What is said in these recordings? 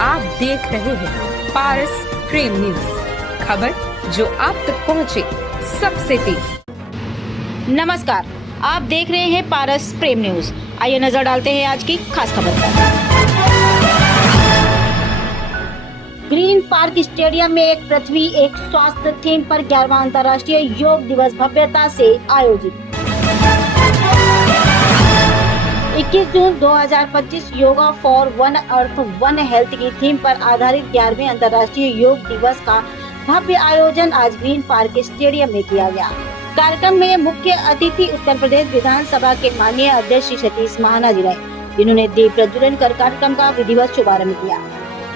आप देख रहे हैं पारस प्रेम न्यूज, खबर जो आप तक पहुंचे सबसे तेज। नमस्कार, आप देख रहे हैं पारस प्रेम न्यूज। आइए नजर डालते हैं आज की खास खबर पर। ग्रीन पार्क स्टेडियम में एक पृथ्वी एक स्वास्थ्य थीम पर 11वां अंतर्राष्ट्रीय योग दिवस भव्यता से आयोजित। 21 जून 2025 yoga for one earth one health की थीम पर आधारित 11वें अंतर्राष्ट्रीय योग दिवस का भव्य आयोजन आज ग्रीन पार्क स्टेडियम में किया गया। कार्यक्रम में मुख्य अतिथि उत्तर प्रदेश विधानसभा के माननीय अध्यक्ष श्री सतीश महाना जी रहे, जिन्होंने दीप प्रज्वलन कर कार्यक्रम का विधिवत शुभारंभ किया।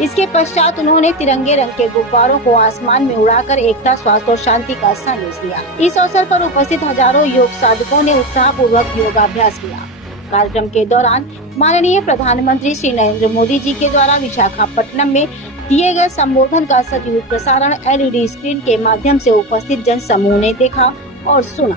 इसके पश्चात उन्होंने तिरंगे रंग के गुब्बारों को आसमान में उड़ाकर एकता, स्वास्थ्य और शांति का संदेश दिया। इस अवसर पर उपस्थित हजारों योग साधकों ने उत्साहपूर्वक योगाभ्यास किया। कार्यक्रम के दौरान माननीय प्रधानमंत्री श्री नरेंद्र मोदी जी के द्वारा विशाखापट्टनम में दिए गए संबोधन का सजीव प्रसारण LED स्क्रीन के माध्यम से उपस्थित जन समूह ने देखा और सुना।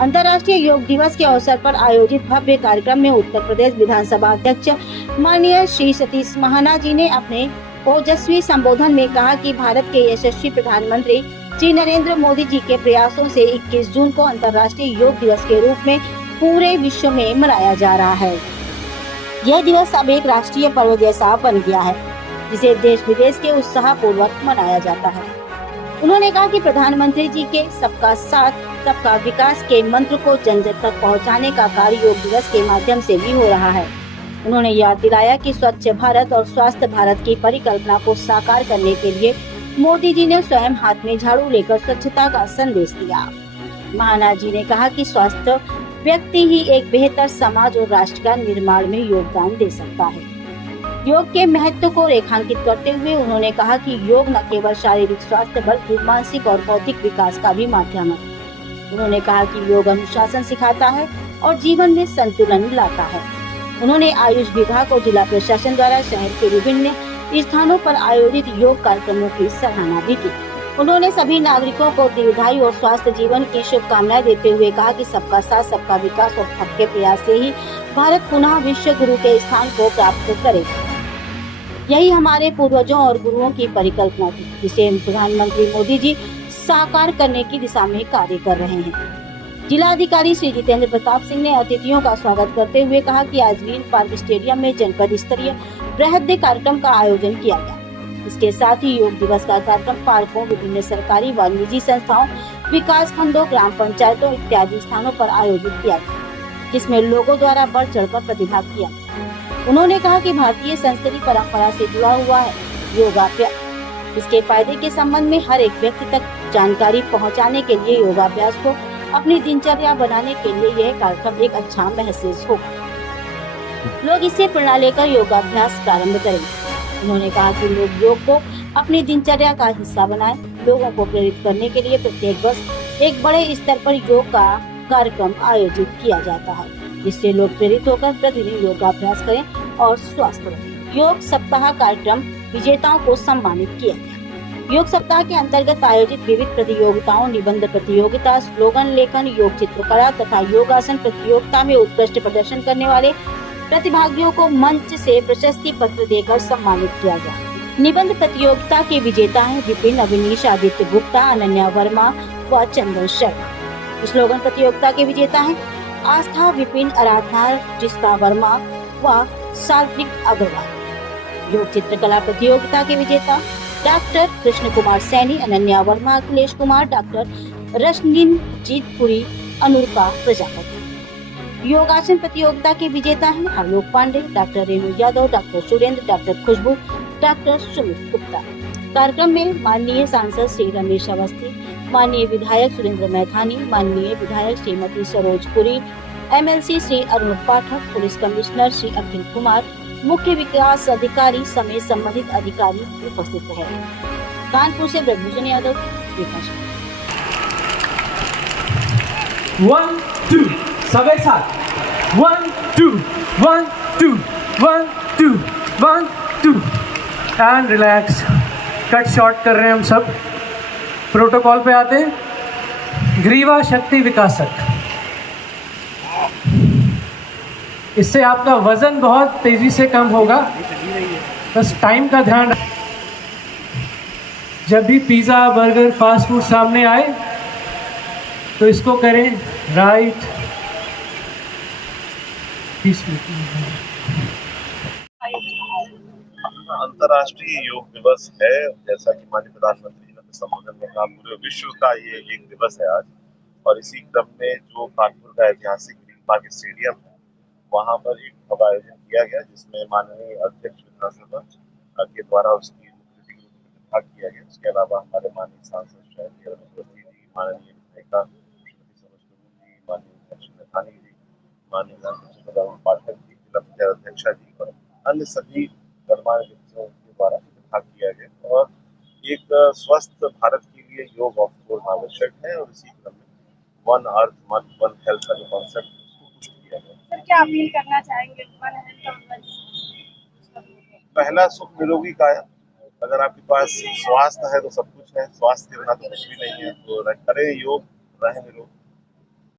अंतर्राष्ट्रीय योग दिवस के अवसर पर आयोजित भव्य कार्यक्रम में उत्तर प्रदेश विधानसभा अध्यक्ष माननीय श्री सतीश महाना जी ने अपने ओजस्वी संबोधन में कहा कि भारत के यशस्वी प्रधानमंत्री श्री नरेंद्र मोदी जी के प्रयासों से 21 जून को अंतर्राष्ट्रीय योग दिवस के रूप में पूरे विश्व में मनाया जा रहा है। यह दिवस अब एक राष्ट्रीय पर्व जैसा बन गया है, जिसे देश विदेश के उत्साह पूर्वक मनाया जाता है। उन्होंने कहा कि प्रधानमंत्री जी के सबका साथ सबका विकास के मंत्र को जन जन तक पहुंचाने का कार्य योग दिवस के माध्यम से भी हो रहा है। उन्होंने याद दिलाया कि स्वच्छ भारत और स्वस्थ भारत की परिकल्पना को साकार करने के लिए मोदी जी ने स्वयं हाथ में झाड़ू लेकर स्वच्छता का संदेश दिया। महाना जी ने कहा कि स्वस्थ व्यक्ति ही एक बेहतर समाज और राष्ट्र का निर्माण में योगदान दे सकता है। योग के महत्व को रेखांकित करते हुए उन्होंने कहा कि योग न केवल शारीरिक स्वास्थ्य बल्कि मानसिक और बौद्धिक विकास का भी माध्यम है। उन्होंने कहा कि योग अनुशासन सिखाता है और जीवन में संतुलन लाता है। उन्होंने आयुष विभाग और जिला प्रशासन द्वारा शहर के विभिन्न स्थानों पर आयोजित योग कार्यक्रमों की सराहना भी की। उन्होंने सभी नागरिकों को दीर्घायु और स्वस्थ जीवन की शुभकामनाएं देते हुए कहा कि सबका साथ सबका विकास और सबके प्रयास से ही भारत पुनः विश्व गुरु के स्थान को प्राप्त करेगा। यही हमारे पूर्वजों और गुरुओं की परिकल्पना थी, जिसे प्रधानमंत्री मोदी जी साकार करने की दिशा में कार्य कर रहे हैं। जिलाधिकारी श्री जितेंद्र प्रताप सिंह ने अतिथियों का स्वागत करते हुए कहा कि आज ग्रीन पार्क स्टेडियम में जनपद स्तरीय बृहद कार्यक्रम का आयोजन किया गया। इसके साथ ही योग दिवस का कार्यक्रम पार्कों, विभिन्न सरकारी व निजी संस्थाओं, विकास खंडों, ग्राम पंचायतों इत्यादि स्थानों पर आयोजित किया गया, जिसमें लोगों द्वारा बढ़ चढ़कर प्रतिभाग किया। उन्होंने कहा कि भारतीय संस्कृति परंपरा से जुड़ा हुआ है योगाभ्यास। इसके फायदे के संबंध में हर एक व्यक्ति तक जानकारी पहुंचाने के लिए योगाभ्यास को अपनी दिनचर्या बनाने के लिए यह कार्यक्रम एक अच्छा महसूस होगा। लोग इससे प्रेरणा लेकर योगाभ्यास प्रारंभ करेंगे। उन्होंने कहा कि लोग योग को अपनी दिनचर्या का हिस्सा बनाएं। लोगों को प्रेरित करने के लिए प्रत्येक वर्ष एक बड़े स्तर पर योग का कार्यक्रम आयोजित किया जाता है, जिससे लोग प्रेरित होकर प्रतिदिन योगाभ्यास करें और स्वस्थ रहें। योग सप्ताह कार्यक्रम विजेताओं को सम्मानित किया गया। योग सप्ताह के अंतर्गत आयोजित विविध प्रतियोगिताओं, निबंध प्रतियोगिता, स्लोगन लेखन, योग चित्रकला तथा योगासन प्रतियोगिता में उत्कृष्ट प्रदर्शन करने वाले प्रतिभागियों को मंच से प्रशस्ति पत्र देकर सम्मानित किया गया। निबंध प्रतियोगिता के विजेता हैं विपिन, अविनीश, आदित्य गुप्ता, अनन्या वर्मा व चंदन शर्मा। स्लोगन प्रतियोगिता के विजेता हैं आस्था, विपिन, आराधना, जिस्ता वर्मा व सात्विक अग्रवाल। योग चित्रकला प्रतियोगिता के विजेता डॉक्टर कृष्ण कुमार सैनी, अनन्या वर्मा, अखिलेश कुमार, डॉक्टर रश्मिनजीत पुरी, अनुष्का प्रजापति। योगासन प्रतियोगिता के विजेता हैं Alok Pandey, doctor Renu Yadav, doctor Surendra, doctor Khushboo, doctor Sumit Gupta. कार्यक्रम में माननीय सांसद श्री रमेश अवस्थी, माननीय विधायक सुरेंद्र मैथानी, माननीय विधायक Shrimati Saroj Puri, MLC Shri Arun Pathak, police commissioner Shri Akhil Kumar, मुख्य विकास अधिकारी समेत संबंधित अधिकारी उपस्थित रहे। कानपुर से ब्रजभूषण यादव, विकास। 1 2 सब एक साथ 1 2 1 2 1 2 1 2 एंड रिलैक्स। कट शॉर्ट कर रहे हैं हम सब। प्रोटोकॉल पे आते हैं। ग्रीवा शक्ति विकासक, इससे आपका वजन बहुत तेजी से कम होगा। बस टाइम का ध्यान रखें। जब भी पिज़्ज़ा बर्गर फास्ट फूड सामने आए तो इसको करें राइट। अंतर्राष्ट्रीय योग दिवस है। जैसा कि माननीय प्रधानमंत्री जी ने अपने संबोधन में कहा, पूरे विश्व का ये एक दिवस है आज। और इसी क्रम में जो कानपुर का ऐतिहासिक ग्रीन पार्क स्टेडियम है, वहां पर एक भव्य आयोजन किया गया, जिसमें माननीय अध्यक्ष विधानसभा के द्वारा उसकी मुख्य अतिथि के रूप में भाग किया गया। उसके अलावा हमारे माननीय सांसद शहर जी, माननीय विधायिका श्रीमती समझ जी, माननीय अध्यक्ष नथानी जी, माननीय विधान पाठक जी, जिला पंचायत अध्यक्षा जी और अन्य सभी गणमान्य व्यक्तियों के द्वारा भाग किया गया। और एक स्वस्थ भारत के लिए योग ऑफ कोर्स आवश्यक है, और इसी क्रम में वन अर्थ वन हेल्थ का जो कॉन्सेप्ट उसको पुष्ट किया गया। सर, क्या अपील करना चाहेंगे वन हेल्थ और वन? पहला सुख निरोगी काया। अगर आपके पास स्वास्थ्य है तो सब कुछ है, स्वास्थ्य के बिना तो कुछ भी नहीं है। तो करें योग, रहें निरोग।